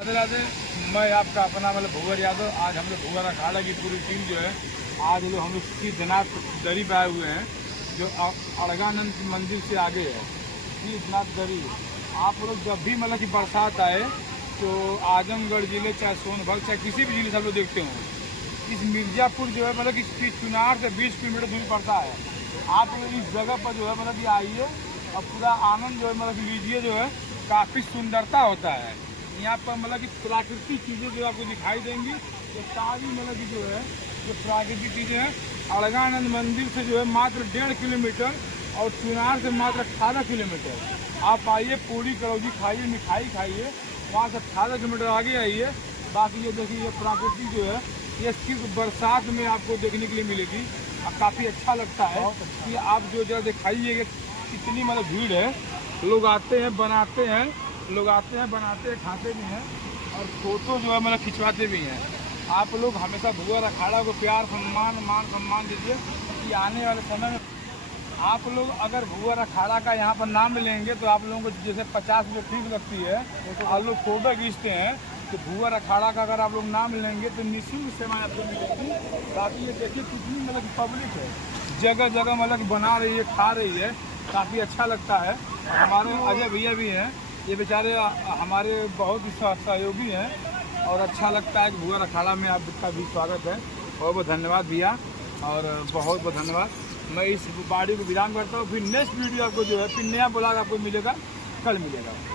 राधे, मैं आपका अपना मतलब भूवर यादव। आज हम लोग भूवर अखाड़ा की पूरी टीम जो है आज लोग हम लोग सिद्धनाथ दरी पे आए हुए हैं, जो अड़गानंद मंदिर से आगे है। सिद्धनाथ दरी आप लोग जब भी मतलब कि बरसात आए तो आजमगढ़ जिले चाहे सोनभद्र चाहे किसी भी जिले से आप लोग देखते हो, इस मिर्जापुर जो है मतलब कि चुनार से 20 किलोमीटर दूरी पड़ता है। आप लोग इस जगह पर जो है मतलब कि आइए और पूरा आनंद जो है मतलब कि लीजिए। जो है काफ़ी सुंदरता होता है यहाँ पर, मतलब कि प्राकृतिक चीज़ें जो आपको दिखाई देंगी। ये सारी मतलब कि जो है जो प्राकृतिक चीज़ें हैं। अड़गानंद मंदिर से जो है मात्र 1.5 किलोमीटर और चुनार से मात्र 18 किलोमीटर। आप आइए, पूरी करौजी खाइए, मिठाई खाइए, वहाँ से 18 किलोमीटर आगे आइए। बाकी ये देखिए ये प्राकृतिक जो है ये सिर्फ बरसात में आपको देखने के लिए मिलेगी और काफ़ी अच्छा लगता है कि आप जो जरा दिखाइए कितनी मतलब भीड़ है। लोग आते हैं, बनाते हैं, लोग आते हैं, बनाते हैं, खाते भी हैं और फोटो जो है मतलब खिंचवाते भी हैं। आप लोग हमेशा भूवर अखाड़ा को प्यार सम्मान दीजिए कि आने वाले समय में आप लोग अगर भूवर अखाड़ा का यहाँ पर नाम लेंगे तो आप लोगों को जैसे 50 रुपये फीस लगती है और लोग फोटो खींचते हैं, तो भूवर अखाड़ा का अगर आप लोग नाम लेंगे तो निःशुल्क सेवाएं आपको मिलेगी। बाकी ये देखिए कितनी मतलब कि पब्लिक है, जगह जगह मतलब कि बना रही है, खा रही है, काफ़ी अच्छा लगता है। हमारे अजय भैया भी हैं, ये बेचारे हमारे बहुत ही सहयोगी हैं और अच्छा लगता है कि भूवर अखाड़ा में आपका भी स्वागत है। बहुत बहुत धन्यवाद भैया और बहुत बहुत धन्यवाद। मैं इस बाड़ी को विराम करता हूँ। फिर नेक्स्ट वीडियो आपको जो है फिर नया ब्लॉग आपको मिलेगा, कल मिलेगा।